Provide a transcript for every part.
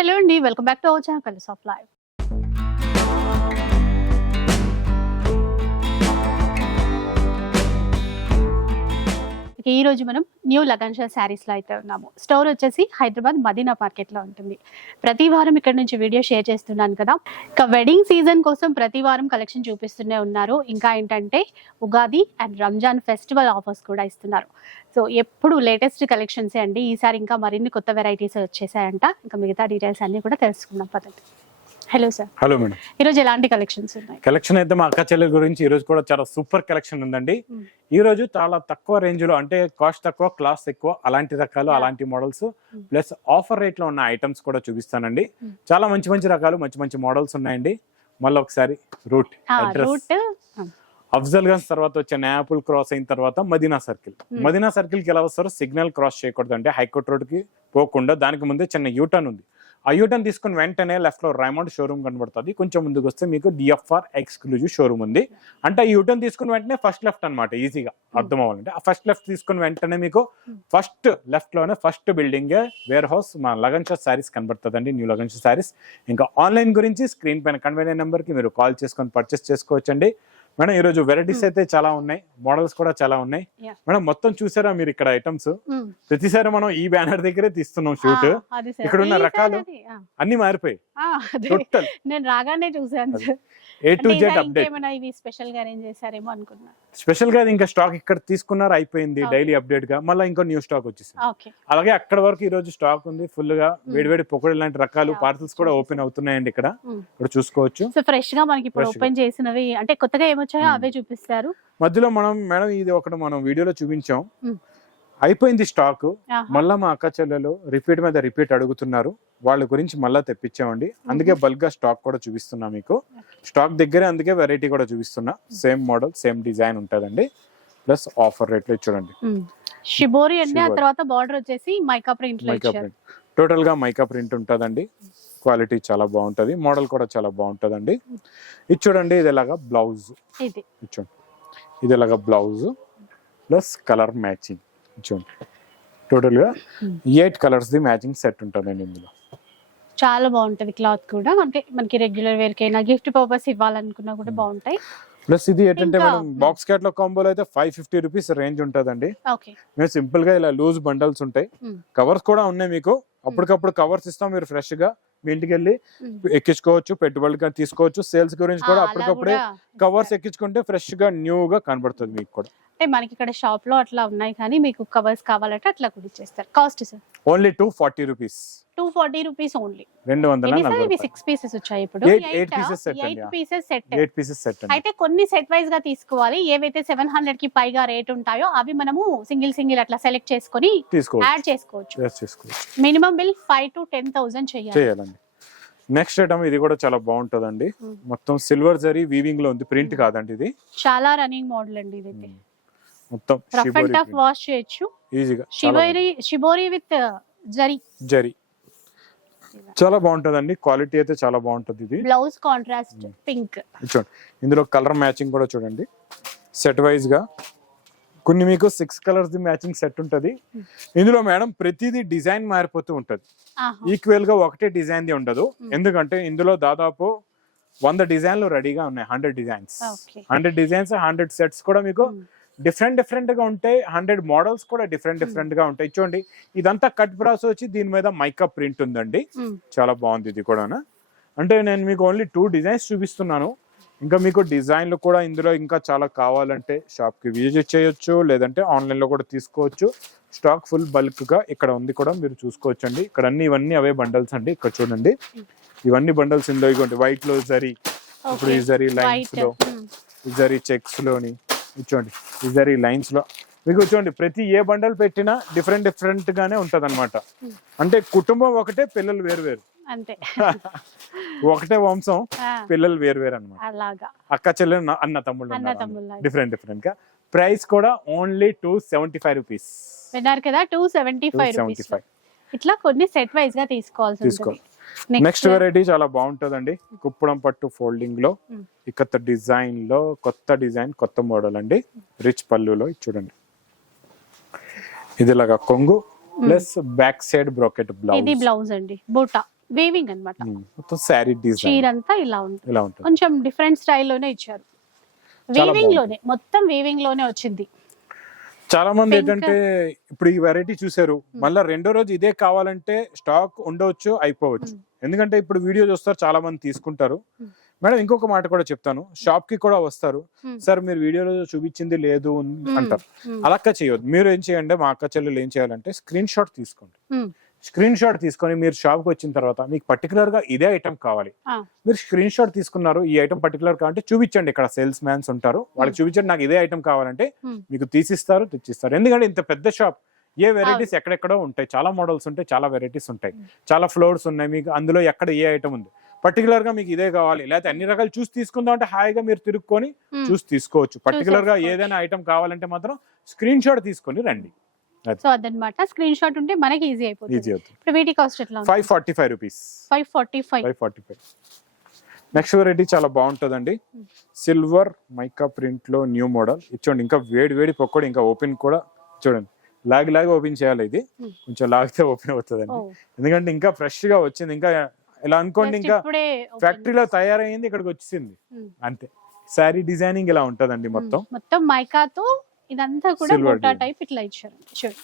Hello అండి, welcome back to our channel colours of life. ఈ రోజు మనం న్యూ లగన్షా శారీస్ లో అయితే ఉన్నాము. స్టోర్ వచ్చేసి హైదరాబాద్ మదీనా మార్కెట్ లో ఉంటుంది. ప్రతి వారం ఇక్కడ నుంచి వీడియో షేర్ చేస్తున్నాను కదా. ఇక వెడ్డింగ్ సీజన్ కోసం ప్రతి వారం కలెక్షన్ చూపిస్తూనే ఉన్నారు. ఇంకా ఏంటంటే Ugadi and Ramzan festival offers కూడా ఇస్తున్నారు. సో ఎప్పుడు లేటెస్ట్ కలెక్షన్స్ అండి. ఈసారి ఇంకా మరిన్ని కొత్త వెరైటీస్ వచ్చేసాయంట. ఇంకా మిగతా డీటెయిల్స్ అన్ని కూడా తెలుసుకుందాం పదండి. Hello sir. Hello madam. ఈ రోజు ఎలాంటి కలెక్షన్స్ ఉన్నాయి? కలెక్షన్ అయితే మా అక్క చెల్లెల గురించి ఈ రోజు కూడా చాలా సూపర్ కలెక్షన్ ఉందండి. ఈ రోజు చాలా తక్కువ రేంజ్ లో, అంటే కాస్ట్ తక్కువ క్లాస్ ఎక్కువ, అలాంటి రకాలు అలాంటి మోడల్స్ ప్లస్ ఆఫర్ రేట్ లో ఉన్న ఐటమ్స్ కూడా చూపిస్తానండి. చాలా మంచి మంచి రకాలు, మంచి మంచి మోడల్స్ ఉన్నాయండి. మళ్ళీ ఒకసారి రూట్ అడ్రస్ అఫ్జల్ గంజ్ తర్వాత వచ్చే నయాపుల్ క్రాస్ అయిన తర్వాత మదీనా సర్కిల్ కి ఎలా వస్తారో సిగ్నల్ క్రాస్ చేయకూడదు, అంటే హైకోర్ట్ రోడ్ కి పోకుండా దానికి ముందే చిన్న యూటర్న్ ఉంది. ఆ యూటర్న్ తీసుకుని వెంటనే లెఫ్ట్ లో రైమండ్ షోరూమ్ కనబడుతుంది. కొంచెం ముందుకు వస్తే మీకు డిఎఫ్ఆర్ ఎక్స్క్లూజివ్ షోరూమ్ ఉంది. అంటే ఈ యూటర్న్ తీసుకుని వెంటనే ఫస్ట్ లెఫ్ట్ అనమాట, ఈజీగా అర్థం అవ్వాలంటే. ఆ ఫస్ట్ లెఫ్ట్ తీసుకుని వెంటనే మీకు ఫస్ట్ లెఫ్ట్ లోనే ఫస్ట్ బిల్డింగ్ వేర్ హౌస్ మా లగన్షా శారీస్ కనబడుతుందండి, న్యూ లగన్షా శారీస్. ఇంకా ఆన్లైన్ గురించి స్క్రీన్ పైన కన్వీనియన్ నెంబర్ కి మీరు కాల్ చేసుకొని పర్చేస్ చేసుకోవచ్చండి. మేడం ఈ రోజు వెరైటీస్ అయితే చాలా ఉన్నాయి, మోడల్స్ కూడా చాలా ఉన్నాయి. మేడం మొత్తం చూసారా మీరు ఇక్కడ ఐటమ్స్? ప్రతిసారి మనం ఈ బ్యానర్ దగ్గరే తీస్తున్నాం షూట్. ఇక్కడ ఉన్న రకాలు అన్ని మారిపోయి టోటల్ నేను రాగానే చూసాను. A to Z update. ఇవి స్పెషల్ గా అరేంజ్ చేశారేమో అనుకున్నా. స్పెషల్ గా ఇంకా స్టాక్ ఇక్కడ తీసుకున్నారు, అయిపోయింది. డైలీ అప్డేట్ గా మళ్ళీ ఇంకో న్యూ స్టాక్ వచ్చేసింది. అలాగే అక్కడ వరకు ఈ రోజు స్టాక్ ఉంది ఫుల్ గా. వేడివేడి పొగడి లాంటి రకాలు పార్సల్స్ కూడా ఓపెన్ అవుతున్నాయండి. ఇక్కడ చూసుకోవచ్చు. సో ఫ్రెష్ గా మనకి ఇప్పుడు ఓపెన్ చేసినవి, అంటే కొత్తగా ఏమొచ్చాయో అవే చూపిస్తారు. మధ్యలో మేడం ఇది ఒకటి మనం వీడియోలో చూపించాం, అయిపోయింది స్టాక్. మళ్ళా మా అక్క చెల్లెలు రిపీట్ మీద రిపీట్ అడుగుతున్నారు, వాళ్ళ గురించి మళ్ళా తెప్పించామండి. అందుకే బల్క్ గా స్టాక్ కూడా చూపిస్తున్నా మీకు. స్టాక్ దగ్గరే, అందుకే వెరైటీ కూడా చూపిస్తున్నా. సేమ్ మోడల్ సేమ్ డిజైన్ ఉంటదండి, ప్లస్ ఆఫర్ రేట్ లో చూడండి. షిబోరి అండి, ఆ తర్వాత బార్డర్ వచ్చేసి మైకా ప్రింట్. టోటల్ గా మైకా ప్రింట్ ఉంటదండి. క్వాలిటీ చాలా బాగుంటది, మోడల్ కూడా చాలా బాగుంటదండి. ఇది చూడండి, ఇది ఎలాగా బ్లౌజ్, చూడండి ఇది ఎలాగా బ్లౌజ్ ప్లస్ కలర్ మ్యాచింగ్. చూడండి టోటల్ గా 8 కలర్స్ ది మ్యాచింగ్ సెట్ ఉంటుందండి. ఇందులో చాలా బాగుంటది క్లాత్ కూడా, అంటే మనకి రెగ్యులర్ వేర్ కైనా గిఫ్ట్ పర్పస్ ఇవ్వాలనుకున్నా కూడా బాగుంటాయి. ప్లస్ ఇది ఏంటంటే మనం బాక్స్ క్యాట్ లో కాంబోలో అయితే 550 రూపీస్ రేంజ్ ఉంటదండి. మేము సింపుల్ గా ఇలా లూజ్ బండల్స్ ఉంటాయి, కవర్స్ కూడా ఉన్నాయి మీకు. అప్పటికప్పుడు కవర్స్ ఇస్తాం, మీరు ఫ్రెష్ గా మీ ఇంటికి వెళ్ళి ఎక్కించుకోవచ్చు, పెట్టుబడిగా తీసుకోవచ్చు. సేల్స్ గురించి కూడా అప్పటికప్పుడే కవర్స్ ఎక్కించుకుంటే ఫ్రెష్ గా న్యూ గా కనబడుతుంది మీకు కూడా. అంటే మనకి ఇక్కడ షాప్ లో అట్లా ఉన్నాయి, కానీ మీకు కవర్స్ కావాలంటే అట్లా కూడా ఇచ్చేస్తారు. Cost sir only 240 rupees. 240 rupees only. 240. 6 pieces వచ్చాయి ఇప్పుడు. 8 పీసెస్ సెట్. అయితే కొన్ని సెట్ వైజ్ గా తీసుకోవాలి. ఏవైతే 700 కి పైగా రేట్ ఉంటాయో అవి మనము సింగిల్ అట్లా సెలెక్ట్ చేసుకొని యాడ్ చేసుకోవచ్చు. మినిమం బిల్ 5 to 10,000 చేయాలండి. నెక్స్ట్ ఐటమ్ ఇది కూడా చాలా బాగుంటదండి. మొత్తం సిల్వర్ జరీ వీవింగ్ లో ఉంది, ప్రింట్ కాదండి. ఇది చాలా రన్నింగ్ మోడల్ అండి. ఇది మొత్తం రఫ్ అండ్ టఫ్ వాష్ చేయొచ్చు ఈజీగా. షిబోరి విత్ జరీ చాలా బాగుంటదండి. క్వాలిటీ అయితే చాలా బాగుంటది. ఇది బ్లౌజ్ కాంట్రాస్ట్ పింక్. చూడండి ఇందులో కలర్ మ్యాచింగ్ కూడా చూడండి. సెట్ వైజ్ గా కొన్ని మీకు 6 కలర్స్ ది మ్యాచింగ్ సెట్ ఉంటది. ఇందులో మేడం ప్రతిదీ డిజైన్ మారిపోతూ ఉంటది, ఈక్వల్ గా ఒకటే డిజైన్ ది ఉండదు. ఎందుకంటే ఇందులో దాదాపు 100 డిజైన్లు రెడీగా ఉన్నాయి. 100 డిజైన్స్ 100 సెట్స్ కూడా మీకు డిఫరెంట్ గా ఉంటాయి. 100 మోడల్స్ కూడా డిఫరెంట్ గా ఉంటాయి. చూడండి ఇదంతా కట్ బ్రాస్ వచ్చి దీని మీద మైకా ప్రింట్ ఉందండి. చాలా బాగుంది ఇది కూడా. అంటే నేను మీకు ఓన్లీ 2 డిజైన్స్ చూపిస్తున్నాను. ఇంకా మీకు డిజైన్లు కూడా ఇందులో ఇంకా చాలా కావాలంటే షాప్ కి విజిట్ చేయొచ్చు, లేదంటే ఆన్లైన్ లో కూడా తీసుకోవచ్చు. స్టాక్ ఫుల్ బల్క్ గా ఇక్కడ ఉంది కూడా, మీరు చూసుకోవచ్చు అండి. ఇక్కడ ఇవన్నీ అవే బండల్స్ అండి. ఇక్కడ చూడండి ఇవన్నీ బండల్స్ ఇందులో ఇవ్వండి. వైట్ లో జరీ, ఇప్పుడు ఈ జరీ లైన్స్ లో, ఈ జరీ చెక్స్ లోని చూడండి, ఈ జరీ లైన్స్ లో మీకు చూడండి. ప్రతి ఏ బండల్ పెట్టినా డిఫరెంట్ గానే ఉంటది అనమాట. అంటే కుటుంబం ఒకటే, పిల్లలు వేరు అంతే. ఒకటే వంశం, పిల్లలు వేరు అనమాట. అక్క చెల్లెలు అన్న తమ్ముళ్ళు డిఫరెంట్ గా. ప్రైస్ కూడా ఓన్లీ 275 రూపీస్. విన్నారు కదా, 275. ఇట్లా కొన్ని సెట్ వైజ్ గా తీసుకోవాలి. నెక్స్ట్ వెరైటీ చాలా బాగుంటదండి. కుప్పడం పట్టు ఫోల్డింగ్ లో ఇకత డిజైన్ లో కొత్త డిజైన్, కొత్త మోడల్ అండి. రిచ్ పళ్ళులో చూడండి, ఇది లాగా కొంగు plus back side brocade blouse. ఇది బ్లౌజ్ అండి, బూటా వీవింగ్ అన్నమాట. మొత్తం శారీ డిజైన్ చీర అంతా ఇలా ఉంటుంది. ఇలా ఉంటుంది. కొంచెం డిఫరెంట్ స్టైల్లోనే ఇచ్చారు. వీవింగ్ లోనే మొత్తం వీవింగ్ లోనే వచ్చింది. చాలా మంది ఏంటంటే ఇప్పుడు ఈ వెరైటీ చూసారు, మళ్ళీ రెండో రోజు ఇదే కావాలంటే స్టాక్ ఉండవచ్చు, అయిపోవచ్చు. ఎందుకంటే ఇప్పుడు వీడియో చూస్తారు, చాలా మంది తీసుకుంటారు. మేడం ఇంకొక మాట కూడా చెప్తాను, షాప్ కి కూడా వస్తారు, సార్ మీరు వీడియోలో చూపించింది లేదు అంటారు. అలా చేయొద్దు. మీరు ఏం చేయండి, మా అక్క చెల్లెలు ఏం చేయాలంటే స్క్రీన్ షాట్ తీసుకోండి. స్క్రీన్ షాట్ తీసుకొని మీరు షాప్ కి వచ్చిన తర్వాత మీకు పర్టికులర్ గా ఇదే ఐటమ్ కావాలి, మీరు స్క్రీన్ షాట్ తీసుకున్నారు, ఈ ఐటమ్ పర్టికులర్ కావాలంటే చూపించండి. ఇక్కడ సేల్స్ మ్యాన్స్ ఉంటారు, వాళ్ళకి చూపించండి నాకు ఇదే ఐటమ్ కావాలంటే మీకు తీసిస్తారు, తెచ్చిస్తారు. ఎందుకంటే ఇంత పెద్ద షాప్, ఏ వెరైటీస్ ఎక్కడెక్కడో ఉంటాయి, చాలా మోడల్స్ ఉంటాయి, చాలా వెరైటీస్ ఉంటాయి, చాలా ఫ్లోర్స్ ఉన్నాయి. మీకు అందులో ఎక్కడ ఏ ఐటమ్ ఉంది, పర్టికులర్ గా మీకు ఇదే కావాలి, లేకపోతే అన్ని రకాలు చూసి తీసుకుందాం అంటే హాయిగా మీరు తిరుక్కొని చూసి తీసుకోవచ్చు. పర్టికులర్ గా ఏదైనా ఐటమ్ కావాలంటే మాత్రం స్క్రీన్ షాట్ తీసుకొని రండి. సో అదనమాట, స్క్రీన్ షాట్ ఉంటే మనకి ఈజీ అయిపోతుంది. ఇప్పుడు వీటి కాస్ట్ ఎట్లా? 545 రూపీస్. 545. నెక్స్ట్ వెరైటీ చాలా బాగుంటుందండి, సిల్వర్ మైకా ప్రింట్ లో న్యూ మోడల్. ఇచ్చోండి, ఇంకా వేడి వేడి పకోడీ, ఇంకా ఓపెన్ కూడా చూడండి, లాగి ఓపెన్ చేయాలి. ఇది కొంచెం లాగితే ఓపెన్ అవుతుందండి, ఎందుకంటే ఇంకా ఫ్రెష్ గా వచ్చింది. ఇంకా ఇలా అనుకోండి, ఇంకా ఫ్యాక్టరీలో తయారైంది, ఇక్కడికి వచ్చింది అంతే. శారీ డిజైనింగ్ ఇలా ఉంటదండి, మొత్తం మైకాతో ఇదంతా కూడా బూటా టైప్ ఇట్లా ఇచ్చారు.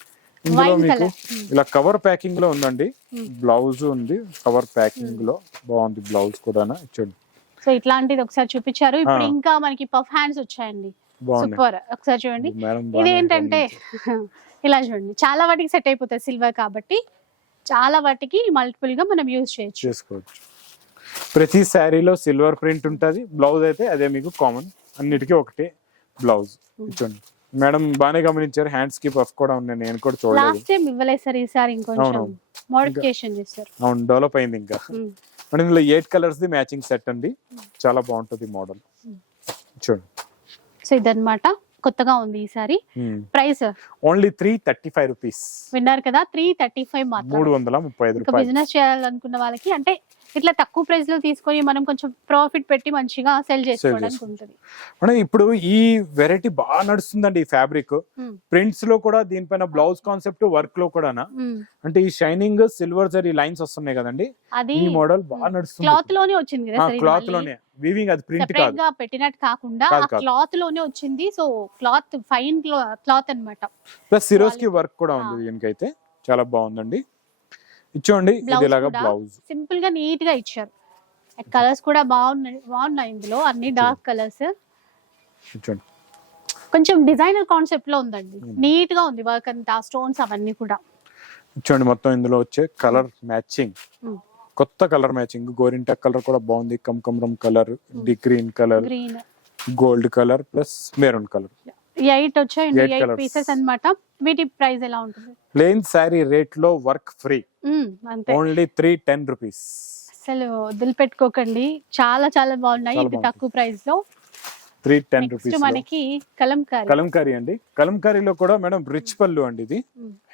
ఇందులో మీకు ఇలా కవర్ ప్యాకింగ్ లో ఉందండి, బ్లౌజ్ ఉంది కవర్ ప్యాకింగ్ లో, బాగుంది బ్లౌజ్ కూడా చూడండి. సో ఇట్లాంటిది ఒకసారి చూపించారు. ఇప్పుడు ఇంకా మనకి పఫ్ హ్యాండ్స్ వచ్చాయండి, సూపర్. ఒకసారి చూడండి, ఇదేంటంటే ఇలా చూడండి, చాలా వాటికి సెట్ అయిపోతుంది సిల్వర్ కాబట్టి, చాలా వాటికి మల్టిపుల్ గా మనం యూజ్ చేసుకోవచ్చు. ప్రతి శారీలో సిల్వర్ ప్రింట్ ఉంటది, బ్లౌజ్ అయితే అదే మీకు కామన్, అన్నిటికీ ఒకటే బ్లౌజ్. చూడండి మేడం బానే గమనించారు, హ్యాండ్స్ కి పఫ్ కూడా ఉన్నాయి, నేను కూడా చూడలేదు. లాస్ట్ టైం ఇవ్వలేదు సార్, ఈసారి ఇంకొంచెం మోడిఫికేషన్ చేశారు, అవును డెవలప్ అయింది. ఇంకా మరి ఇందులో 8 కలర్స్ ది మ్యాచింగ్ సెట్ అండి, చాలా బాగుంటది మోడల్. చూడండి, సో ఇదన్నమాట, కొత్తగా ఉంది ఈసారి. Price only 335 rupees. విన్నారు కదా, 335 మాత్రం. 335 రూపాయలు. బిజినెస్ చేయాలనుకున్న వాళ్ళకి, అంటే ఇట్లా తక్కువ ప్రైస్ లో తీసుకొని మనం కొంచెం ప్రాఫిట్ పెట్టి మంచిగా సెల్ చేసుకోవడానికి ఉంటుంది. మనం ఇప్పుడు ఈ వెరైటీ బాగా నడుస్తుందండి, ఈ ఫ్యాబ్రిక్ ప్రింట్స్ లో కూడా, దీనిపైన బ్లౌజ్ కాన్సెప్ట్ వర్క్ లో కూడా, అంటే ఈ షైనింగ్ సిల్వర్ జరీ లైన్స్ వస్తున్నాయి కదండి, అది ఈ మోడల్ బాగా నడుస్తుంది. క్లాత్ లోనే వచ్చింది కదా, క్లాత్ లోనే వీవింగ్, అది ప్రింట్ కాదు, గా పెట్టినట్టు కాకుండా క్లాత్ లోనే వచ్చింది. సో క్లాత్ ఫైన్ క్లాత్ అన్నమాట. ప్లస్ సిరోస్ కి వర్క్ కూడా ఉంది దీనికైతే, చాలా బాగుందండి. ఇచ్చోండి, ఇది ఇలాగా బ్లౌజ్ సింపుల్ గా నీట్ గా ఇచ్చారు. కలర్స్ కూడా బాగున్నాయి ఇందులో, అన్ని డార్క్ కలర్స్. ఇచ్చోండి, కొంచెం డిజైనర్ కాన్సెప్ట్ లో ఉందండి, నీట్ గా ఉంది వర్క్ అంతా, స్టోన్స్ అవన్నీ కూడా. ఇచ్చోండి, మొత్తం ఇందులో వచ్చే కలర్ మ్యాచింగ్, కొత్త కలర్ మ్యాచింగ్, గోరింటా కలర్ కూడా బాగుంది, కమకమరం కలర్, డి green colour, gold colour plus maroon colour. 8 వచ్చాయండి, 8 పీసెస్ అన్నమాట. వీటి ప్రైస్ ఎలా ఉంటుంది? ప్లెయిన్ సారీ రేట్ లో వర్క్ ఫ్రీ, ఓన్లీ 310 రూపీస్. అసలు వదిలిపెట్టుకోకండి, చాలా చాలా బాగున్నాయి ఇది తక్కువ ప్రైస్ లో. 310 రూపీస్. మనకి కలంకారీ అండి, కలంకారీలో కూడా మేడం రిచ్ పళ్ళు అండి, ఇది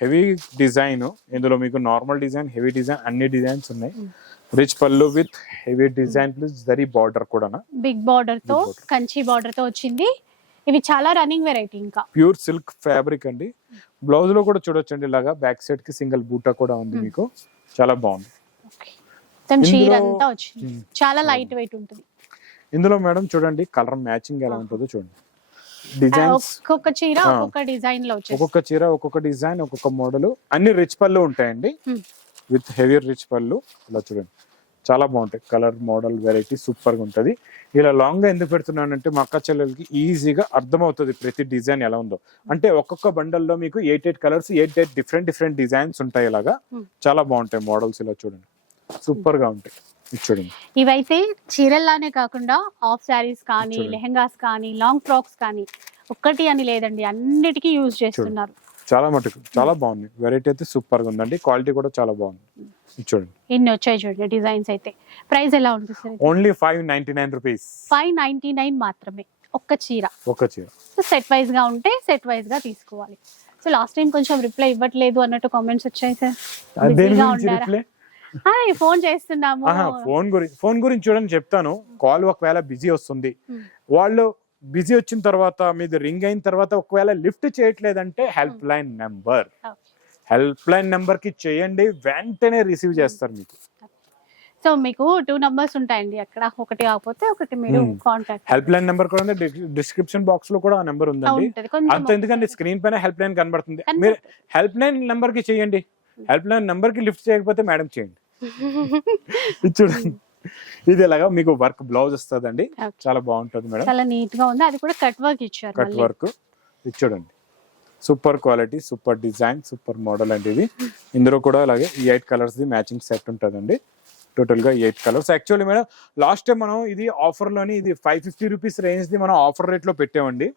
హెవీ డిజైన్. ఇందులో మీకు నార్మల్ డిజైన్, హెవీ డిజైన్, అన్ని డిజైన్స్ ఉన్నాయి. రిచ్ పళ్ళు with heavy design plus zari border కూడా, బిగ్ బార్డర్ తో, కంచి బార్డర్ తో వచ్చింది. ఇవి చాలా రన్నింగ్ వెరైటీ, ఇంకా ప్యూర్ సిల్క్ ఫ్యాబ్రిక్ అండి. బ్లౌజ్ లో కూడా చూడొచ్చండి, ఇలాగా బ్యాక్ సైడ్ కి సింగిల్ బూటా కూడా ఉంది మీకు, చాలా బాగుంది. చీర అంతా వచ్చింది, చాలా లైట్ వెయిట్ ఉంటుంది. ఇందులో మేడం చూడండి కలర్ మ్యాచింగ్ ఎలా ఉంటుందో చూడండి, డిజైన్స్ ఒక్కొక్క చీర ఒక్కొక్క డిజైన్ లో వచ్చేసి, ఒక్కొక్క చీర ఒక్కొక్క డిజైన్, ఒక్కొక్క మోడల్, అన్ని రిచ్ పళ్ళు ఉంటాయండి విత్ హెవీ రిచ్ పళ్ళు. ఇలా చూడండి, చాలా బాగుంటాయి. కలర్ మోడల్ వెరైటీ సూపర్ గా ఉంటది. ఇలా లాంగ్ గా ఎందుకు పెడుతున్నానంటే మా అక్క చెల్లెలకి ఈజీగా అర్థమవుతుంది ప్రతి డిజైన్ ఎలా ఉందో. అంటే ఒక్కొక్క బండల్లో మీకు 8 కలర్స్, 8 డిఫరెంట్ డిజైన్స్ ఉంటాయి. ఇలాగా చాలా బాగుంటాయి మోడల్స్. ఇలా చూడండి, సూపర్ గా ఉంటాయి. చూడండి, ఇవైతే చీరల్లానే కాకుండా హాఫ్ శారీస్ కానీ, లెహెంగాస్ కానీ, లాంగ్ ఫ్రాక్స్ కానీ, ఒక్కటి అని లేదండి, అన్నిటికీ యూజ్ చేస్తున్నారు. చాలా మటుకు చాలా బాగుంది వెరైటీ అయితే, సూపర్ గా ఉందండి. క్వాలిటీ కూడా చాలా బాగుంది. చూడండి, ఇన్ని వచ్చాయి చూడండి డిజైన్స్. అయితే ప్రైస్ ఎలా ఉంటుంది? Only 599 rupees. 599 మాత్రమే ఒక్క చీర. సెట్ వైజ్ గా ఉంటే సెట్ వైజ్ గా తీసుకోవాలి. సో లాస్ట్ టైం కొంచెం రిప్లై ఇవ్వట్లేదు అన్నట్టు కామెంట్స్ వచ్చాయి సార్, బిజీగా ఉంటారా? ఫోన్ చేస్తున్నాము. ఫోన్ గురించి చూడండి చెప్తాను. కాల్ ఒకవేళ బిజీ వస్తుంది, వాళ్ళు బిజీ వచ్చిన తర్వాత మీది రింగ్ అయిన తర్వాత ఒకవేళ లిఫ్ట్ చేయట్లేదంటే హెల్ప్ లైన్ నెంబర్ కి చేయండి, వెంటనే రిసీవ్ చేస్తారు మీకు. సో మీకు 2 నంబర్స్ ఉంటాయండి అక్కడ, ఒకటి కాకపోతే ఒకటి మీరు కాంటాక్ట్ హెల్ప్ లైన్ నెంబర్ కూడా ఉంది, డిస్క్రిప్షన్ బాక్స్ లో కూడా ఆ నెంబర్ ఉందండి. ఉంటది. కొంచెం అంత ఎందుకంటే స్క్రీన్ పైన హెల్ప్ లైన్ కనబడుతుంది, మీరు హెల్ప్ లైన్ నెంబర్ కి చేయండి. హెల్ప్ లైన్ నెంబర్ కి లిఫ్ట్ చేయకపోతే మేడం చేయండి. ఇది చూడండి, ఇది ఎలాగా మీకు వర్క్ బ్లౌజ్ వస్తుందండి, చాలా బాగుంటుంది మేడం, చాలా నీట్ గా ఉంది. అది కూడా కట్ వర్క్ ఇచ్చారు, కట్ వర్క్. ఇది చూడండి, super quality, super design, super model అండి ఇది. ఇందులో కూడా అలాగే 8 కలర్స్ ది మ్యాచింగ్ సెట్ ఉంటుందండి. టోటల్ గా 8 colours. Actually madam last time మనం ఇది ఆఫర్ లోని ఇది 550 రూపీస్ రేంజ్ ది మనం ఆఫర్ రేట్ లో పెట్టామండి.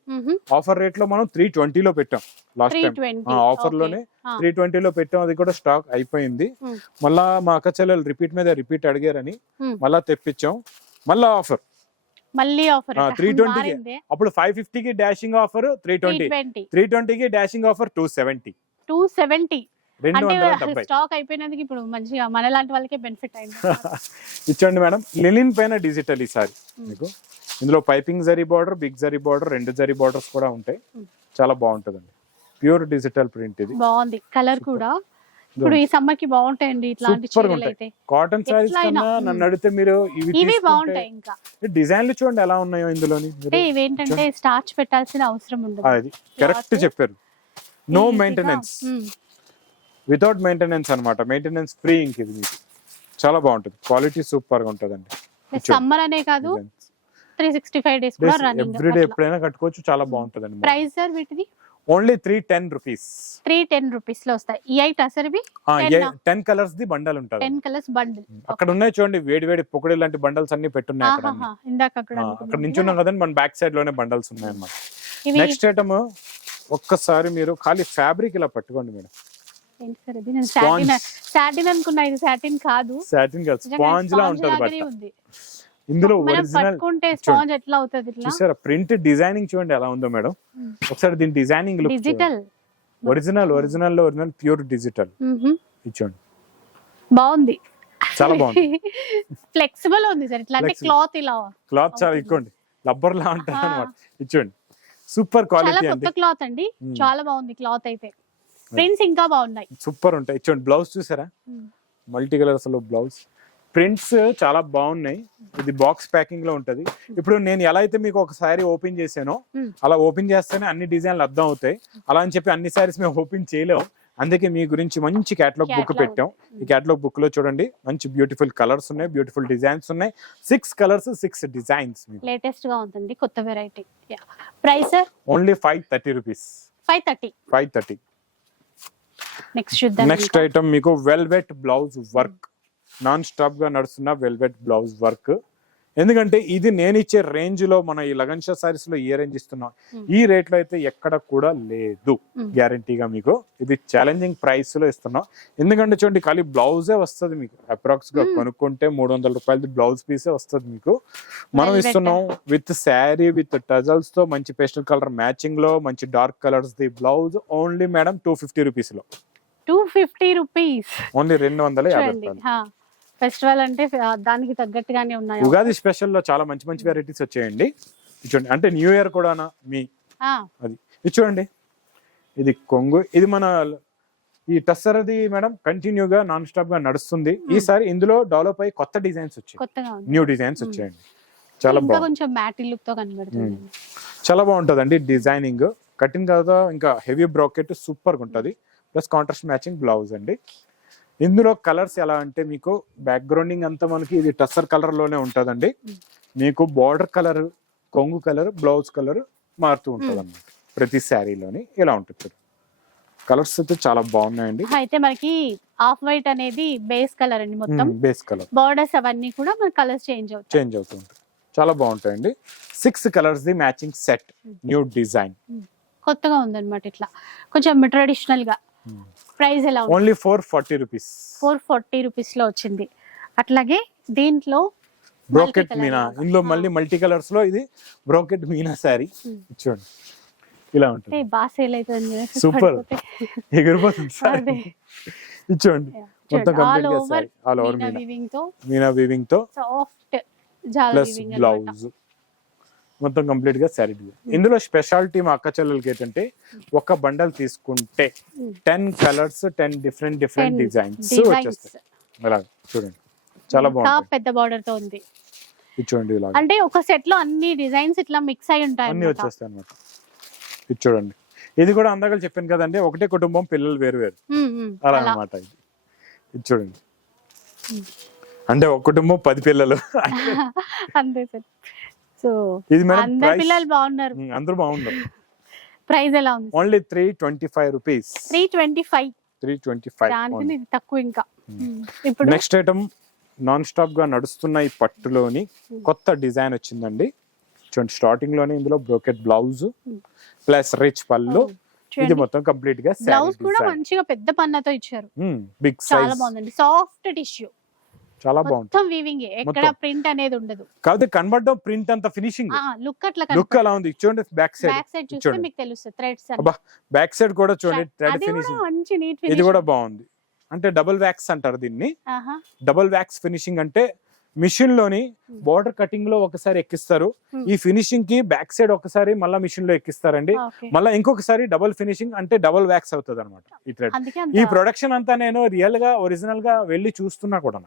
ఆఫర్ రేట్ లో మనం 320 లో పెట్టాం లాస్ట్ టైం. ఆఫర్ లోనే 320 లో పెట్టాం, అది కూడా స్టాక్ అయిపోయింది. మళ్ళా మా అక్క చెల్లెలు రిపీట్ మీద రిపీట్ అడిగారని మళ్ళా తెప్పించాం, మళ్ళా ఆఫర్ మళ్ళీ ఆఫర్ 320. అప్పుడు 550 కి డాషింగ్ ఆఫర్ 320 కి డాషింగ్ ఆఫర్ 270. అంటే స్టాక్ అయిపోయినందుకు ఇప్పుడు మంచిగా మన లాంటి వాళ్ళకే బెనిఫిట్ అయింది. ఇచ్చండి మేడం, లెనిన్ పైన డిజిటల్ ఈసారి మీకు. ఇందులో piping zari border, big zari border, 2 zari borders కూడా ఉంటాయి. చాలా బాగుంటదండి, ప్యూర్ డిజిటల్ ప్రింట్. ఇది బాగుంది, కలర్ కూడా ఇప్పుడు ఈ సమ్మర్ కి బాగుంటాయండి ఇట్లాంటి చీరలు అయితే. కాటన్ సారీస్ కన్నా నన్ను అడిగితే మీరు ఇవి బాగుంటాయి. ఇంకా డిజైన్లు చూడండి ఎలా ఉన్నాయో ఇందులోని. ఇవేంటంటే స్టార్చ్ పెట్టాల్సిన అవసరం ఉండదు. అది కరెక్ట్ చెప్పారు, నో మెయింటెనెన్స్, వితౌట్ మెయింటెనెన్స్ అన్నమాట, మెయింటెనెన్స్ ఫ్రీ. ఇంక ఇది మీకు చాలా బాగుంటుంది, క్వాలిటీ సూపర్ గా ఉంటదండి. సమ్మర్ అనే కాదు 365 డేస్ కూడా రన్నింగ్, ఎవ్రీడే ఎప్పుడైనా కట్టుకోవచ్చు, చాలా బాగుంటదండి. ప్రైస్ సార్ వీటిది ఓన్లీ 310 రూపీస్. 310 రూపీస్ లో వస్తాయి. ఈ 8 అసలువి 10 కలర్స్ ది బండల్ ఉంటుంది. 10 కలర్స్ బండిల్ అక్కడ ఉన్నాయి చూడండి, వేడి వేడి పొకడి లాంటి బండల్స్ అన్ని పెట్టున్నాయి అక్కడ. ఇందాక అక్కడ నించున్నాం కదండి, మన బ్యాక్ సైడ్ లోనే బండల్స్ ఉన్నాయి అన్నమాట. నెక్స్ట్ ఐటమ్ ఒక్కసారి మీరు ఖాళీ ఫ్యాబ్రిక్ ఇలా పట్టుకోండి మేడం. సాటిన్ అనుకున్నా, ఇది సాటిన్ కాదు, సాటిన్ కాదు, స్పాంజ్ లా ఉంటది బట్ట. ఇందులో ఒరిజినల్ స్పాంజ్ ఎట్లా అవుతది ఇట్లా చూసారా, ప్రింట్ డిజైనింగ్ చూడండి ఎలా ఉందో మేడం. ఒకసారి దీని డిజైనింగ్ లుక్, డిజిటల్ ఒరిజినల్ లో ఒరిజినల్ ప్యూర్ డిజిటల్ ఇచ్చోండి, బాగుంది, చాలా బాగుంది. ఫ్లెక్సిబుల్ ఉంది సార్, ఇట్లా అంటే క్లాత్ చాలా ఇక్కోండి, రబ్బర్ లా ఉంటుంది అన్నమాట. ఇచ్చోండి, సూపర్ క్వాలిటీ కొత్త క్లాత్ అండి, చాలా బాగుంది క్లాత్ అయితే. ప్రింట్స్ ఇంకా బాగున్నాయి, సూపర్ ఉంటాయి. ఇచ్చోండి, బ్లౌజ్ చూసారా, మల్టీ కలర్స్ లో బ్లౌజ్ ప్రింట్స్ చాలా బాగున్నాయి. ఇది బాక్స్ ప్యాకింగ్ లో ఉంటది. ఇప్పుడు నేను ఎలా అయితే మీకు ఒక సారీ ఓపెన్ చేసానో అలా ఓపెన్ చేస్తేనే అన్ని డిజైన్లు అర్థం అవుతాయి. అలా అని చెప్పి అన్ని సారీస్ మేము ఓపెన్ చేయలేము, అందుకే మీ గురించి మంచి క్యాటలాగ్ బుక్ పెట్టాం. ఈ క్యాటలాగ్ బుక్ లో చూడండి, మంచి బ్యూటిఫుల్ కలర్స్ ఉన్నాయి, బ్యూటిఫుల్ డిజైన్స్ ఉన్నాయి. 6 కలర్స్ 6 డిజైన్స్, లేటెస్ట్ గా ఉంటుంది, కొత్త variety. Price only 530 rupees. 530. Next చూద్దాం. నెక్స్ట్ ఐటమ్ మీకు velvet blouse work, non stop గా నడుస్తున్న వెల్వెట్ బ్లౌజ్ వర్క్. ఎందుకంటే ఇది నేను ఇచ్చే రేంజ్ లో మన ఈ లగన్ షా సారీస్ లో ఏ రేంజ్ ఇస్తున్నాం, ఈ రేట్ లో అయితే ఎక్కడ కూడా లేదు గ్యారంటీగా. మీకు ఇది ఛాలెంజింగ్ ప్రైస్ లో ఇస్తున్నాం. ఎందుకంటే చూడండి, ఖాళీ బ్లౌజే వస్తుంది మీకు, అప్రాక్స్ గా కొనుక్కుంటే 300 రూపాయలది బ్లౌజ్ పీసే వస్తుంది మీకు. మనం ఇస్తున్నాం విత్ శారీ, విత్ టజల్స్ తో, మంచి పేస్టల్ కలర్ మ్యాచింగ్ లో, మంచి dark colours the blouse. Only madam 250 rupees లో. 250 రూపీస్ ఓన్లీ 250 రూపాయలు. ఫెస్టివల్ అంటే దానికి తగ్గట్టుగానే ఉన్నాయి. ఉగాది స్పెషల్ లో చాలా మంచి మంచి వెరైటీస్ వచ్చాయండి. చూడండి, అంటే న్యూ ఇయర్ కూడా మీ అది. ఇది చూడండి, ఇది కొంగు, ఇది మన ఈ టస్సర్ది మేడం, కంటిన్యూగా నాన్ స్టాప్ గా నడుస్తుంది. ఈసారి ఇందులో డెవలప్ అయ్యి కొత్త డిజైన్స్ వచ్చాయి, న్యూ డిజైన్స్ వచ్చాయండి. చాలా బాగుంది, కొంచెం మ్యాట్ లుక్ తో కనబడుతుంది, చాలా బాగుంటదండి డిజైనింగ్. కటింగ్ కదా ఇంకా హెవీ బ్రాకెట్ సూపర్ గా ఉంటది, ప్లస్ కాంట్రాస్ట్ మ్యాచింగ్ బ్లౌజ్ అండి. ఇందులో కలర్స్ ఎలా అంటే మీకు బ్యాక్గ్రౌండింగ్ అంతా మనకి ఇది టస్సర్ కలర్ లోనే ఉంటదండి. మీకు బార్డర్ కలర్, కొంగు కలర్, బ్లౌజ్ కలర్ మారుతూ ఉంటది అన్నమాట ప్రతి శారీలోని. ఇలా ఉంటుంది, కలర్స్ అయితే చాలా బాగున్నాయండి. అయితే మనకి ఆఫ్ వైట్ అనేది బేస్ కలర్ అండి, మొత్తం బేస్ కలర్. బార్డర్స్ అవన్నీ కూడా మన కలర్స్ చేంజ్ అవుతూ ఉంటాయి, చాలా బాగుంటాయండి. 6 colours the matching set, new design, కొత్తగా ఉందన్నమాట. ఇట్లా కొంచెం ట్రెడిషనల్ గా. ప్రైస్ ఎలా? Only 440 rupees. 440 రూపీస్ లో వచ్చింది. అట్లాగే దీంట్లో బ్రోకెట్ మీనా, ఇందులో మళ్ళీ మల్టీ కలర్స్ లో ఇది బ్రోకెట్ మీనా సారీ చూడండి, ఇలా ఉంటుంది. బాగా సేల్ అవుతుంది, సూపర్ ఎగిరిపోతుంది సారీ. చూడండి, మొత్తం కంప్లీట్ గా sorry all over Meena weaving తో సాఫ్ట్ ప్లస్ బ్లౌజ్, మొత్తం కంప్లీట్ గా శారీ డిజైన్. ఇందులో స్పెషాలిటీ మా అక్క చెల్లెలకి ఏంటంటే, ఒక బండల్ తీసుకుంటే 10 కలర్స్ 10 డిఫరెంట్ డిజైన్స్ వచ్చేస్తాయి. అలా చూడండి, చాలా ఇంకా బాగుంటాయి. పెద్ద బార్డర్ తో ఉంది. ఇది చూడండి ఇలా అంటే ఒక సెట్ లో అన్ని డిజైన్స్ ఇట్లా మిక్స్ అయి ఉంటాయి అన్ని అన్నమాట. వచ్చేస్తాయి అన్నమాట. ఇది చూడండి, ఇది కూడా అందాక చెప్పాను కదండి, ఒకటే కుటుంబం పిల్లలు వేరు వేరు అలా అలా. అన్నమాట. ఇది చూడండి, అంటే ఒక కుటుంబం 10 పిల్లలు. అంతే సార్. సో ఇది మేడం అందరు పిల్లలు బాగున్నారు. అందరూ బాగున్నారు. ప్రైస్ ఎలా ఉంది? Only 325 rupees. 325. 325. దానికన్నా ఇది తక్కువ ఇంకా. ఇప్పుడు నెక్స్ట్ ఐటమ్ నాన్ స్టాప్ గా నడుస్తున్న ఈ పట్టులోని కొత్త డిజైన్ వచ్చిందండి. చూడండి, స్టార్టింగ్ లోనే ఇందులో బ్రోకెట్ బ్లౌజ్ ప్లస్ రిచ్ పళ్ళు. ఇది మొత్తం కంప్లీట్ గా బ్లౌజ్ కూడా మంచిగా పెద్ద పన్నతో ఇచ్చారు. బిగ్ చాలా సైజ్, బాగుంది. సాఫ్ట్ టిష్యూ, చాలా బాగుంటుంది. మొత్తం వీవింగ్, ఎక్కడ ప్రింట్ అనేది ఉండదు. కాకపోతే కనబడడం ప్రింట్ అంత ఫినిషింగ్ లుక్ అట్లా లుక్ అలా ఉంది. చూడండి బ్యాక్ సైడ్, బ్యాక్ సైడ్ చూస్తే మీకు తెలుస్తుంది థ్రెడ్స్ అబ్బా బ్యాక్ సైడ్ కూడా చూడండి థ్రెడ్ అది కూడా ఫినిషింగ్. మంచి నీట్ ఇది ఫినిషింగ్. కూడా బాగుంది. అంటే డబుల్ వ్యాక్స్ అంటారు దీన్ని. డబుల్ వ్యాక్స్ ఫినిషింగ్ అంటే మిషన్ లోని బోర్డర్ కటింగ్ లో ఒకసారి ఎక్కిస్తారు, ఈ ఫినిషింగ్ కి బ్యాక్ సైడ్ ఒకసారి మళ్ళీ మిషన్ లో ఎక్కిస్తారండి, మళ్ళీ ఇంకొకసారి డబుల్ ఫినిషింగ్ అంటే డబుల్ వ్యాక్స్ అవుతుంది అనమాట ఈ థ్రెడ్. ఈ ప్రొడక్షన్ అంతా నేను రియల్ గా ఒరిజినల్ గా వెళ్ళి చూస్తున్నా కూడా.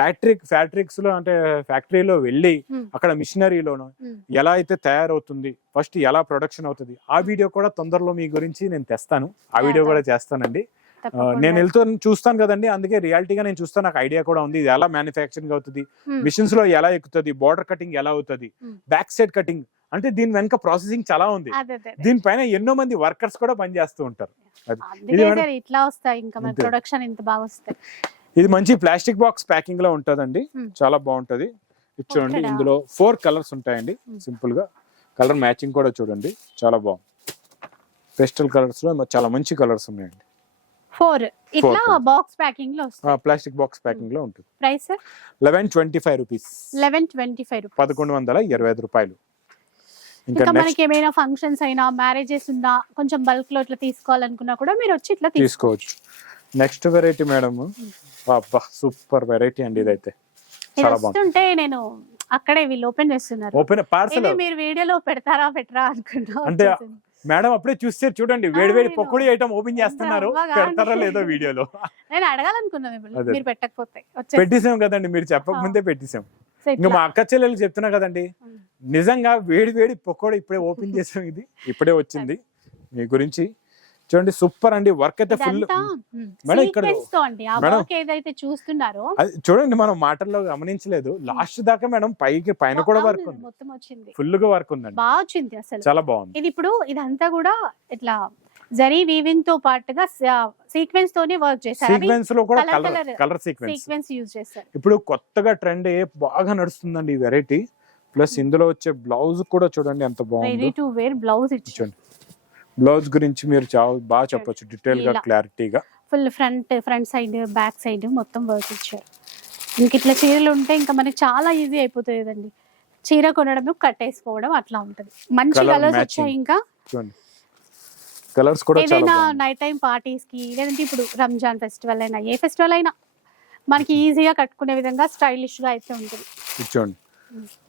ఫ్యాక్టరీస్ లో అంటే ఫ్యాక్టరీలో వెళ్ళి అక్కడ మిషనరీలోను ఎలా అయితే తయారవుతుంది, ఫస్ట్ ఎలా ప్రొడక్షన్ అవుతుంది, ఆ వీడియో కూడా తొందరలో మీ గురించి నేను తెస్తాను. ఆ వీడియో కూడా చేస్తానండి. నేను వెళ్తూ చూస్తాను కదండి, అందుకే రియాలిటీగా నేను చూస్తాను. నాకు ఐడియా కూడా ఉంది ఇది ఎలా మ్యానుఫ్యాక్చరింగ్ అవుతుంది, మిషన్స్ లో ఎలా ఎక్కుతుంది, బార్డర్ కటింగ్ ఎలా అవుతుంది, బ్యాక్ సైడ్ కటింగ్, అంటే దీని వెనక ప్రాసెసింగ్ చాలా ఉంది. దీనిపైన ఎన్నో మంది వర్కర్స్ కూడా పనిచేస్తూ ఉంటారు. ఇట్లా వస్తాయి ఇంకా ప్రొడక్షన్ ఇంత బాగా వస్తాయి. ఇది మంచి ప్లాస్టిక్ బాక్స్ ప్యాకింగ్ లో ఉంటదండి, చాలా బాగుంటది. ఇది చూడండి, ఇందులో 4 కలర్స్ ఉంటాయండి. సింపుల్ గా కలర్ మ్యాచింగ్ కూడా చూడండి, చాలా బాగుంది. పేస్టల్ కలర్స్ లో చాలా మంచి కలర్స్ ఉన్నాయండి. 4 ఇట్లా బాక్స్ ప్యాకింగ్ లో వస్తాయి. ప్లాస్టిక్ బాక్స్ ప్యాకింగ్ లో ఉంటుంది. Price 1125 rupees. 1125 రూపీస్, 1125 రూపాయలు. ఇంకా మనకి ఏమైనా ఫంక్షన్స్ అయినా, మ్యారేజెస్ ఉన్నా, కొంచెం బల్క్ లో ఇట్లా తీసుకోవాలనుకున్నా కూడా మీరు వచ్చి ఇట్లా తీసుకోవచ్చు. నెక్స్ట్ వెరైటీ మేడం, అబ్బా సూపర్ వెరైటీ అండి ఇదైతే. చాలా బాగుంది. వస్తుంటే నేను అక్కడే వీళ్ళు ఓపెన్ చేస్తున్నారు. ఓపెన్ పార్సల్ మీరు వీడియోలో పెడతారా పెట్టరా అనుకున్నా. అంటే మేడం అప్పుడే చూస్తే చూడండి, వేడి వేడి పకోడీ ఐటమ్ ఓపెన్ చేస్తున్నారు, పెడతారా లేదో వీడియోలో. నేను అడగాలనుకున్నా, మీరు పెట్టకపోతే. పెట్టేసాం కదండి, మీరు చెప్పకముందే పెట్టేసాం. ఇంకా మా అక్క చెల్లెలు చెప్తున్నా కదండి, నిజంగా వేడి వేడి పకోడీ ఇప్పుడే ఓపెన్ చేసాం. ఇది ఇప్పుడే వచ్చింది మీ గురించి. చూడండి సూపర్ అండి, వర్క్ అయితే ఫుల్ మేడం. ఇక్కడ ఏదైతే చూస్తున్నారో చూడండి, మనం మాటల్లో గమనించలేదు, లాస్ట్ దాకా మేడం పైన కూడా వర్క్ ఉంది, మొత్తం వచ్చింది, ఫుల్ గా వర్క్ ఉందండి, బాగా వచ్చింది అసలు, చాలా బాగుంది. ఇది ఇప్పుడు ఇదంతా కూడా ఇట్లా జరీ వీవింగ్ తో పాటుగా సీక్వెన్స్ తోనే వర్క్ చేశారు. సీక్వెన్స్ లో కూడా కలర్ సీక్వెన్స్ యూజ్ చేశారు. ఇప్పుడు కొత్తగా ట్రెండ్ బాగా నడుస్తుందండి ఈ వెరైటీ. ప్లస్ ఇందులో వచ్చే బ్లౌజ్ కూడా చూడండి ఎంత బాగుంది, రెడీ టు వేర్ బ్లౌజ్ ఇచ్చారు. బ్లౌజ్ గురించి మీరు చాలా బాగా చెప్పొచ్చు, డీటెయిల్ గా క్లారిటీగా. Full front side back side మొత్తం వర్క్ ఇచ్చారు. ఇంక ఇట్లా చీరలు ఉంటే ఇంకా మనకి చాలా ఈజీ అయిపోతుంది కదండి, చీర కొనడం కట్టేసుకోవడం అట్లా ఉంటది. మంచి కలర్స్ వచ్చాయి. ఇంకా కలర్స్ కూడా ఏదైనా నైట్ టైం పార్టీస్ కి, లేదంటే ఇప్పుడు రంజాన్ ఫెస్టివల్ అయినా, ఏ ఫెస్టివల్ అయినా మనకి ఈజీగా కట్టుకునే విధంగా స్టైలిష్ గా అయితే ఉంటుంది. చూడండి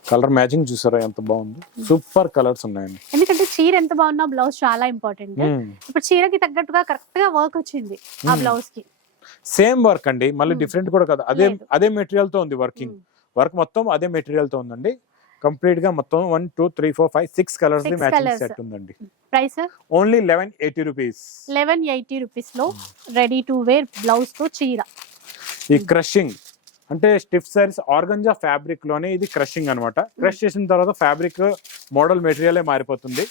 కలర్ మ్యాచింగ్ చూసారా ఎంత బాగుంది, సూపర్ కలర్స్ ఉన్నాయండి. ఎందుకంటే చీర ఎంత బాగున్నా బ్లౌజ్ చాలా ఇంపార్టెంట్. ఇప్పుడు చీరకి తగ్గట్టుగా కరెక్ట్ గా వర్క్ వచ్చింది ఆ బ్లౌజ్ కి. సేమ్ వర్క్ అండి, మళ్ళీ డిఫరెంట్ కూడా కదా, అదే మెటీరియల్ తో ఉంది వర్కింగ్. వర్క్ మొత్తం అదే మెటీరియల్ తో ఉందండి. కంప్లీట్ గా మొత్తం 1 2 3 4 5 6 కలర్స్ ది మ్యాచింగ్ సెట్ ఉందండి. Price only 1180 rupees. 1180 రూపీస్ లో రెడీ టు వేర్ బ్లౌజ్ తో చీర. ఈ క్రషింగ్ అంటే స్టిఫ్ సారీస్ ఆర్గంజా ఫ్యాబ్రిక్ లోనే ఇది క్రషింగ్ అన్నమాట. క్రష్ చేసిన తర్వాత ఫ్యాబ్రిక్ మోడల్ మెటీరియలే మారిపోతుంది.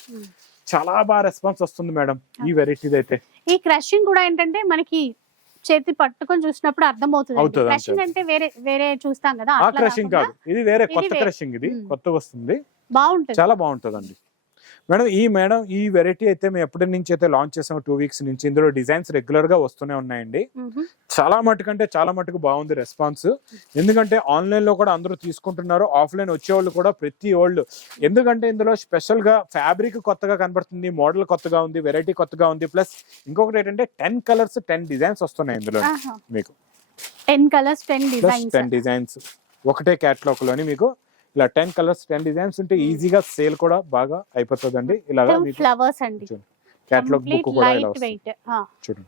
చాలా బాగా రెస్పాన్స్ వస్తుంది మేడం ఈ వెరైటీ అయితే. ఈ క్రషింగ్ కూడా ఏంటంటే మనకి చేతి పట్టుకొని చూసినప్పుడు అర్థమవుతుంది. క్రషింగ్ అంటే వేరే చూస్తాం కదా, ఆ క్రషింగ్ కాదు, ఇది వేరే కొత్త క్రషింగ్, ఇది కొత్తగా వస్తుంది, బాగుంటుంది, చాలా బాగుంటుందండి. మేడం ఈ వెరైటీ అయితే మేము ఎప్పటి నుంచి అయితే లాంచ్ చేసాము 2 వీక్స్ నుంచి. ఇందులో డిజైన్స్ రెగ్యులర్ గా వస్తూనే ఉన్నాయండి. చాలా మటుకు బాగుంది రెస్పాన్స్. ఎందుకంటే ఆన్లైన్ లో కూడా అందరూ తీసుకుంటున్నారు, ఆఫ్లైన్ వచ్చేవాళ్ళు కూడా ప్రతి వాళ్ళు. ఎందుకంటే ఇందులో స్పెషల్ గా ఫ్యాబ్రిక్ కొత్తగా కనబడుతుంది, మోడల్ కొత్తగా ఉంది, వెరైటీ కొత్తగా ఉంది. ప్లస్ ఇంకొకటి ఏంటంటే 10 కలర్స్ 10 డిజైన్స్ వస్తున్నాయి ఇందులో మీకు. 10 కలర్స్ 10 డిజైన్స్ ఒకటే క్యాటలాగ్ లోని మీకు ఇలా 10 కలర్స్ 10 డిజైన్స్ ఉంటే ఈజీగా సేల్ కూడా బాగా అయిపోతుందండి. ఇలాగా ఫ్లవర్స్ అండి, క్యాటలాగ్ బుక్ కూడా ఇలా వస్తుంది చూడండి.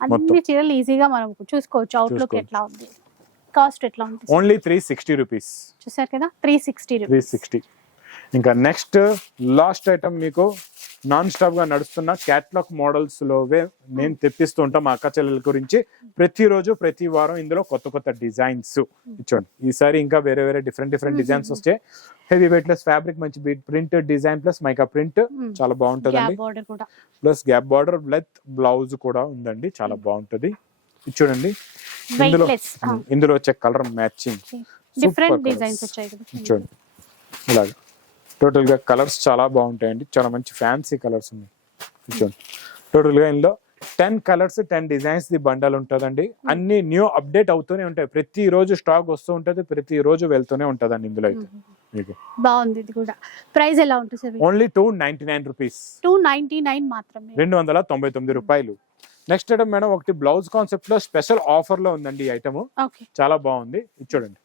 అన్ని చీరలు ఈజీగా మనం చూసుకోవచ్చు అవుట్లుక్ ఎట్లా ఉంది. కాస్ట్ ఎట్లా ఉంటుంది? Only 360 rupees. చూసారు కదా 360 రూపీస్. 360. ఇంకా నెక్స్ట్ లాస్ట్ ఐటమ్ మీకు నాన్ స్టాప్ గా నడుస్తున్న క్యాట్లాగ్ మోడల్స్ లోవే నేను తెప్పిస్తూ ఉంటాం మా అక్క చెల్లెల గురించి. ప్రతిరోజు ప్రతి వారం ఇందులో కొత్త కొత్త డిజైన్స్ ఇచ్చోండి. ఈసారి ఇంకా వేరే వేరే డిఫరెంట్ డిజైన్స్ వస్తాయి. హెవీ వెయిట్ లెస్ ఫ్యాబ్రిక్, మంచి print design plus mica print చాలా బాగుంటదండి. Plus gap border with blouse కూడా ఉందండి, చాలా బాగుంటది. చూడండి ఇందులో వచ్చే కలర్ మ్యాచింగ్ డిఫరెంట్ డిజైన్స్ వచ్చాయి కదా. చూడండి ఇలాగా టోటల్ గా కలర్స్ చాలా బాగుంటాయండి, చాలా మంచి ఫ్యాన్సీ కలర్స్ ఉన్నాయి. చూడండి టోటల్ గా ఇందులో 10 కలర్స్ 10 డిజైన్స్ ది బండల్ ఉంటుందండి. అన్ని న్యూ అప్డేట్ అవుతూనే ఉంటాయి, ప్రతి రోజు స్టాక్ వస్తూ ఉంటది, ప్రతి రోజు వెళ్తూనే ఉంటదండి. ఇందులో అయితే మీకు బాగుంది. ఇది కూడా ప్రైస్ ఎలా ఉంటుంది సార్? Only 299 rupees. 299 మాత్రమే, 299 రూపాయలు. నెక్స్ట్ ఐటమ్ మేడం ఒకటి బ్లౌజ్ కాన్సెప్ట్ లో స్పెషల్ ఆఫర్ లో ఉందండి ఈ ఐటమ్, చాలా బాగుంది. ఇది చూడండి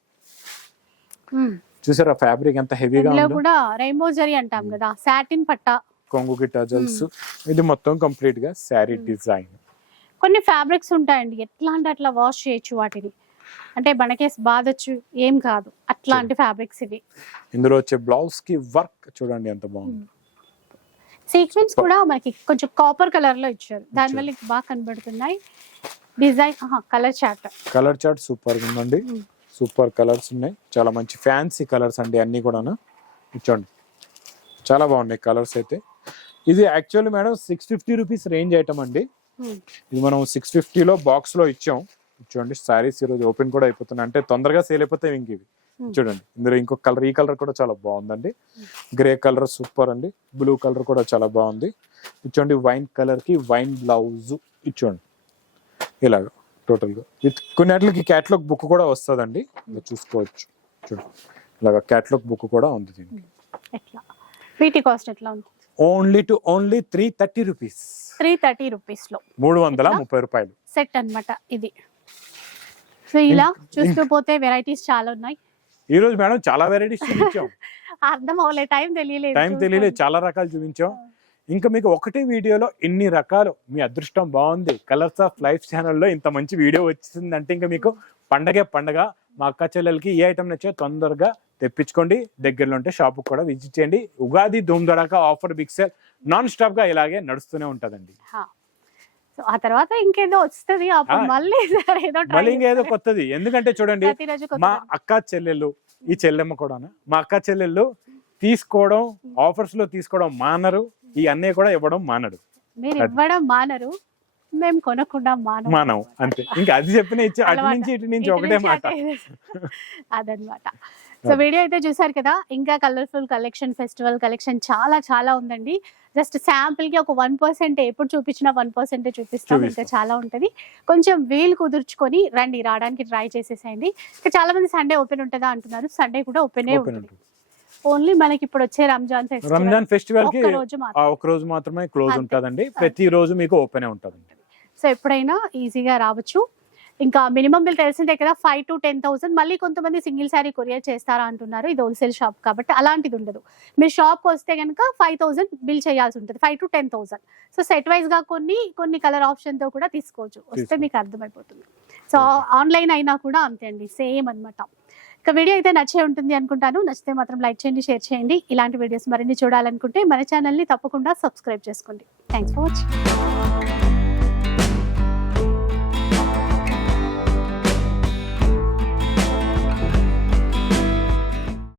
చూసారా ఫ్యాబ్రిక్ ఎంత హెవీగా ఉందో. కూడా రెయిన్బో జరీ అంటాం కదా, సాటిన్ పట్టా, కొంగు టజల్స్. ఇది మొత్తం కంప్లీట్ గా శారీ డిజైన్. కొన్ని ఫ్యాబ్రిక్స్ ఉంటాయండి ఎట్లా అంటే అట్లా వాష్ చేయొచ్చు వాటిని, అంటే మనకేసి బాధొచ్చు ఏం కాదు అట్లాంటి ఫ్యాబ్రిక్స్ ఇవి. ఇందులో వచ్చే బ్లౌజ్ కి వర్క్ చూడండి ఎంత బాగుంది. సీక్వెన్స్ కూడా మనకి కొంచెం కాపర్ కలర్ లో ఇచ్చారు, దాని వల్ల బాగా కనబడుతున్నాయి. డిజైన్ కలర్ చార్ట్ సూపర్ గా ఉందండి, సూపర్ కలర్స్ ఉన్నాయి, చాలా మంచి ఫ్యాన్సీ కలర్స్ అండి అన్ని కూడా. చూడండి చాలా బాగున్నాయి కలర్స్ అయితే. ఇది actually madam 650 rupees range item అండి. ఇది మనం 650లో బాక్స్ లో ఇచ్చాం. చూడండి సారీస్ ఈరోజు ఓపెన్ కూడా అయిపోతున్నాయి, అంటే తొందరగా సేల్ అయిపోతాయి ఇంక ఇవి. చూడండి ఇందులో ఇంకొక కలర్, ఈ కలర్ కూడా చాలా బాగుందండి, గ్రే కలర్ సూపర్ అండి, బ్లూ కలర్ కూడా చాలా బాగుంది. ఇచ్చోండి వైన్ కలర్ కి వైన్ బ్లౌజ్ ఇచ్చోండి ఇలాగ టోటల్ గా. విత్ కొన్నిటికి క్యాటలాగ్ బుక్ కూడా వస్తుందండి, చూసుకోవచ్చు. చూడండి ఇలాగ క్యాటలాగ్ బుక్ కూడా ఉంది దీనికి. వీటి కాస్ట్ ఎట్లా ఉంది? Only 330 rupees. 330 రూపీస్ లో 330 రూపాయలు సెట్ అన్నమాట ఇది. సో ఇలా చూస్తూ పోతే వెరైటీస్ చాలా ఉన్నాయి. ఈ రోజు మేడం చాలా వెరైటీస్ చూపించాం. అర్థం అవ్వలేదు, టైం తెలియలేదు, చాలా రకాలు చూపించాం. ఇంకా మీకు ఒకటే వీడియోలో ఇన్ని రకాలు, మీ అదృష్టం బాగుంది. కలర్స్ ఆఫ్ లైఫ్ ఛానల్లో ఇంత మంచి వీడియో వచ్చిందంటే ఇంకా మీకు పండగ. మా అక్క చెల్లెలకి ఏ ఐటమ్ నచ్చో తొందరగా తెప్పించుకోండి, దగ్గరలో ఉంటే షాప్ కూడా విజిట్ చేయండి. Ugadi Dhoom Dhadaka offer big sale non stop గా ఇలాగే నడుస్తూనే ఉంటదండి. ఆ తర్వాత ఇంకేదో వస్తుంది, మళ్ళీ ఇంకేదో కొత్తది. ఎందుకంటే చూడండి మా అక్క చెల్లెళ్ళు, ఈ చెల్లెమ్మ కూడా, మా అక్క చెల్లెళ్ళు తీసుకోవడం, ఆఫర్స్ లో తీసుకోవడం మానరు, ఈ అన్నయ్య కూడా ఇవ్వడం మానడు. మీరు ఇవ్వడం మానరు, మేము కొనకుండా మానవు అంతే. ఇంకా అది చెప్పిన ఇచ్చి అటు నుంచి ఇటు నుంచి ఒకటే మాట అదనమాట. సో వీడియో అయితే చూసారు కదా, ఇంకా కలర్ఫుల్ కలెక్షన్, ఫెస్టివల్ కలెక్షన్ చాలా ఉందండి. జస్ట్ శాంపుల్ కి ఒక 1% ఎప్పుడు చూపించినా 1% చూపిస్తాం, ఇంకా చాలా ఉంటది. కొంచెం వీలు కుదుర్చుకొని రావడానికి ట్రై చేసేసేయండి. ఇంకా చాలా మంది సండే ఓపెన్ ఉంటుందా అంటున్నారు, సండే కూడా ఓపెన్ ఉంటుంది. ఓన్లీ మనకి ఇప్పుడు వచ్చే రంజాన్ ఫెస్టివల్ కి ఒక రోజు మాత్రమే క్లోజ్ ఉంటుందండి, ప్రతి రోజు మీకు ఓపెన్ ఉంటుంది. సో ఎప్పుడైనా ఈజీగా రావచ్చు. ఇంకా మినిమం బిల్ తెలిసిందే కదా, 5,000 to 10,000. మళ్ళీ కొంతమంది సింగిల్ శారీ కొరియర్ చేస్తారా అంటున్నారు, ఇది హోల్సేల్ షాప్ కాబట్టి అలాంటిది ఉండదు. మీరు షాప్కి వస్తే కనుక 5,000 బిల్ చేయాల్సి ఉంటుంది, 5,000 to 10,000. సో సెట్ వైజ్ గా కొన్ని కలర్ ఆప్షన్ తో కూడా తీసుకోవచ్చు, వస్తే మీకు అర్థమైపోతుంది. సో ఆన్లైన్ అయినా కూడా అంతే అండి, సేమ్ అన్నమాట. ఇక వీడియో అయితే నచ్చే ఉంటుంది అనుకుంటాను. నచ్చితే మాత్రం లైక్ చేయండి, షేర్ చేయండి. ఇలాంటి వీడియోస్ మరిన్ని చూడాలనుకుంటే మన ఛానల్ని తప్పకుండా సబ్స్క్రైబ్ చేసుకోండి. Thanks for watching.